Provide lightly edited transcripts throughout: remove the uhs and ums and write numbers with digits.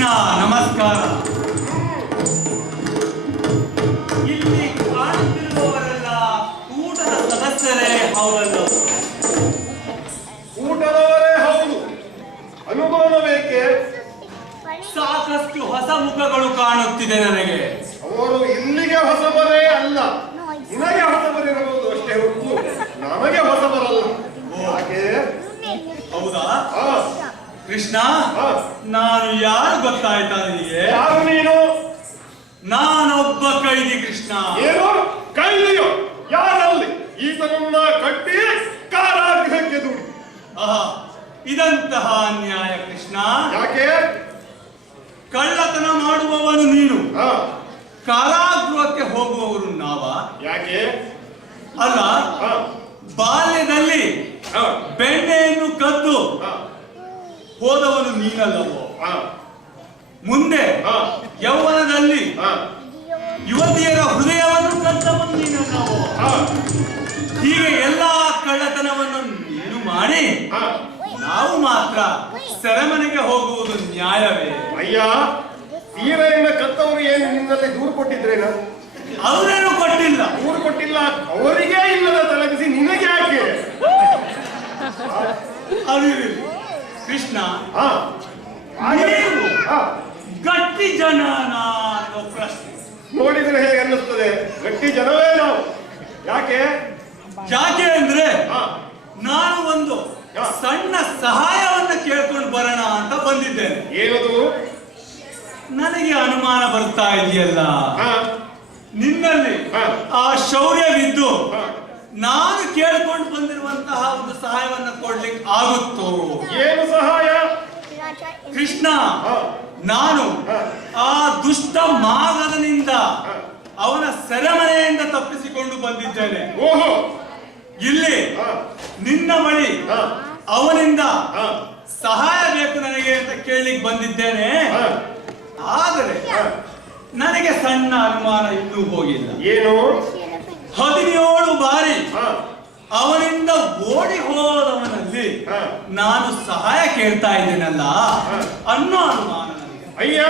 ಕೃಷ್ಣ ನಮಸ್ಕಾರ. ಇಲ್ಲಿ ಕಾಣುತ್ತಿರುವವರೆಲ್ಲ ಊಟದ ಸದಸ್ಯರೇ ಹೌದಲ್ಲ? ಊಟದವರೇ ಹೌದು. ಅನುಮಾನ ಬೇಕೆ? ಸಾಕಷ್ಟು ಹೊಸ ಮುಖಗಳು ಕಾಣುತ್ತಿದೆ ನನಗೆ. ಅವರು ಇಲ್ಲಿಗೆ ಹೊಸಬರೇ ಅಲ್ಲ, ನಿನಗೆ ಹೊಸಬರಿರಬಹುದು ಅಷ್ಟೇ ಹೊರತು ನಮಗೆ ಹೊಸಬರಲ್ಲ. ಯಾಕೆ? ಹೌದಾ ಕೃಷ್ಣ, ನಾನು ಯಾರು ಗೊತ್ತಾಯ್ತಾ ನಿನಗೆ? ಯಾರು ನೀನು? ನಾನೊಬ್ಬ ಕೈದಿ ಕೃಷ್ಣ. ಏನು ಕೈದಿಯೋ? ಯಾರಲ್ಲಿ? ಈತನನ್ನ ಕಟ್ಟಿ ಕಾರಾಗೃಹಕ್ಕೆ ದೂಡಿ. ಇದಂತಹ ಅನ್ಯಾಯ ಕೃಷ್ಣ. ಯಾಕೆ? ಕಳ್ಳತನ ಮಾಡುವವನು ನೀನು, ಕಾರಾಗೃಹಕ್ಕೆ ಹೋಗುವವರು ನಾವ? ಯಾಕೆ? ಅಲ್ಲ, ಬಾಲ್ಯದಲ್ಲಿ ಬೆಣ್ಣೆಯನ್ನು ಕದ್ದು ಹೋದವನು ನೀನಲ್ಲವೋ? ಮುಂದೆ ಯೌವನದಲ್ಲಿ ಯುವತಿಯರ ಹೃದಯವನ್ನು ಕದ್ದವನು ನೀನಲ್ಲವೋ? ಹೀಗೆ ಎಲ್ಲಾ ಕಳ್ಳತನವನ್ನು ನೀನು ಮಾಡಿ ನಾವು ಮಾತ್ರ ಸೆರೆಮನೆಗೆ ಹೋಗುವುದು ನ್ಯಾಯವೇ? ಅಯ್ಯ, ಸೀರೆಯನ್ನ ಕತ್ತವರು ಏನು ನಿನ್ನಲ್ಲಿ ದೂರು ಕೊಟ್ಟಿದ್ರೇನ? ಅವರೇನು ಕೊಟ್ಟಿಲ್ಲ. ದೂರು ಕೊಟ್ಟಿಲ್ಲ, ಅವರಿಗೆ ಇಲ್ಲದ ತಲುಪಿಸಿ ನಿನಗೆ ಯಾಕೆ? ಕೃಷ್ಣ, ನೀವು ಗಟ್ಟಿ ಜನ ಅನ್ನೋ ಪ್ರಶ್ನೆ ನೋಡಿದ್ರೆ ಹೇಗೆ ಅನ್ನಿಸ್ತದೆ? ಗಟ್ಟಿ ಜನವೇ ನಾವು. ಯಾಕೆ? ಯಾಕೆ ಅಂದ್ರೆ ನಾನು ಒಂದು ಸಣ್ಣ ಸಹಾಯವನ್ನ ಕೇಳ್ಕೊಂಡು ಬರೋಣ ಅಂತ ಬಂದಿದ್ದೇನೆ. ಏನದು? ನನಗೆ ಅನುಮಾನ ಬರ್ತಾ ಇದೆಯಲ್ಲ, ನಿನ್ನಲ್ಲಿ ಆ ಶೌರ್ಯವಿದ್ದು ನಾನು ಕೇಳ್ಕೊಂಡು ಬಂದಿರುವಂತಹ ಒಂದು ಸಹಾಯವನ್ನ ಕೊಡ್ಲಿಕ್ಕೆ ಆಗುತ್ತೋ? ಏನು ಸಹಾಯ? ಕೃಷ್ಣ, ನಾನು ಆ ದುಷ್ಟ ಮಾಗದನಿಂದ ಅವನ ಸೆರೆಮನೆಯಿಂದ ತಪ್ಪಿಸಿಕೊಂಡು ಬಂದಿದ್ದೇನೆ. ಓಹೋ, ಇಲ್ಲಿ ನಿನ್ನ ಬಳಿ ಅವನಿಂದ ಸಹಾಯ ಬೇಕು ನನಗೆ ಅಂತ ಕೇಳಲಿಕ್ಕೆ ಬಂದಿದ್ದೇನೆ. ಆದರೆ ನನಗೆ ಸಣ್ಣ ಅನುಮಾನ ಇನ್ನೂ ಹೋಗಿಲ್ಲ. ಏನು? 17 ಬಾರಿ ಅವನಿಂದ ಓಡಿ ಹೋದವನಲ್ಲಿ ನಾನು ಸಹಾಯ ಕೇಳ್ತಾ ಇದ್ದೇನಲ್ಲ ಅನ್ನೋ ಅನುಮಾನ ನನಗೆ. ಅಯ್ಯ,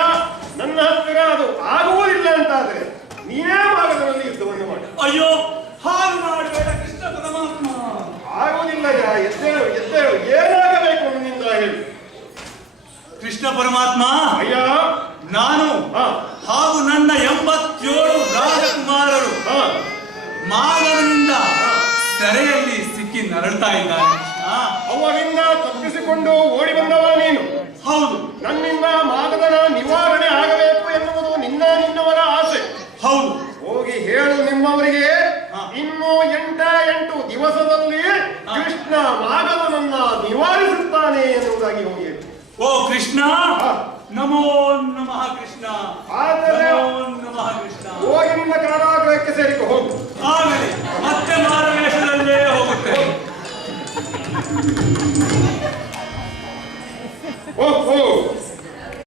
ನನ್ನ ಹತ್ತಿರ ಅದು ಆಗುವುದಿಲ್ಲ ಅಂತಾದ್ರೆ ನೀನೇ ಮಾರ್ಗದಲ್ಲಿ ಯುದ್ಧವನ್ನು ಮಾಡಿ. ಅಯ್ಯೋ, ಹಾಗೆ ಮಾಡಬೇಡ ಕೃಷ್ಣ ಪರಮಾತ್ಮ. ಆಗುವುದಿಲ್ಲ. ಎದ್ದೇಳು ಎದ್ದೇಳು, ಏನಾಗಬೇಕು ನಿನ್ನಿಂದ ಹೇಳಿ. ಕೃಷ್ಣ ಪರಮಾತ್ಮ, ಅಯ್ಯ, ನಾನು ಹಾಗೂ ನನ್ನ 87 ರಾಜಕುಮಾರರು ಮಾಗವನಿಂದ ಸೆರೆಯಲ್ಲಿ ಸಿಕ್ಕಿ ನರಳ್ತಾ ಇದ್ದಾರೆ. ಅವರಿಂದ ತಪ್ಪಿಸಿಕೊಂಡು ಓಡಿ ಬಂದವ ನೀನು. ಹೌದು. ನನ್ನಿಂದ ಮಾಗದನ ನಿವಾರಣೆ ಆಗಬೇಕು ಎನ್ನುವುದು ನಿನ್ನವರ ಆಸೆ. ಹೌದು. ಹೋಗಿ ಹೇಳು ನಿಮ್ಮವರಿಗೆ, ಇನ್ನು 8 ದಿವಸದಲ್ಲಿ ಕೃಷ್ಣ ಮಾಗದನನ್ನ ನಿವಾರಿಸುತ್ತಾನೆ ಎನ್ನುವುದಾಗಿ ಹೋಗಿ ಹೇಳು. ಓ ಕೃಷ್ಣ, ನಮೋ ನಮಃ ಕೃಷ್ಣ. ಆದರೆ ನಮೋ ನಮಃ ಕೃಷ್ಣ. ಹೋಗಿ ನಿನ್ನ ಕಾರಾಗೃಹಕ್ಕೆ ಸೇರಿಕೊ ಹೋಗು.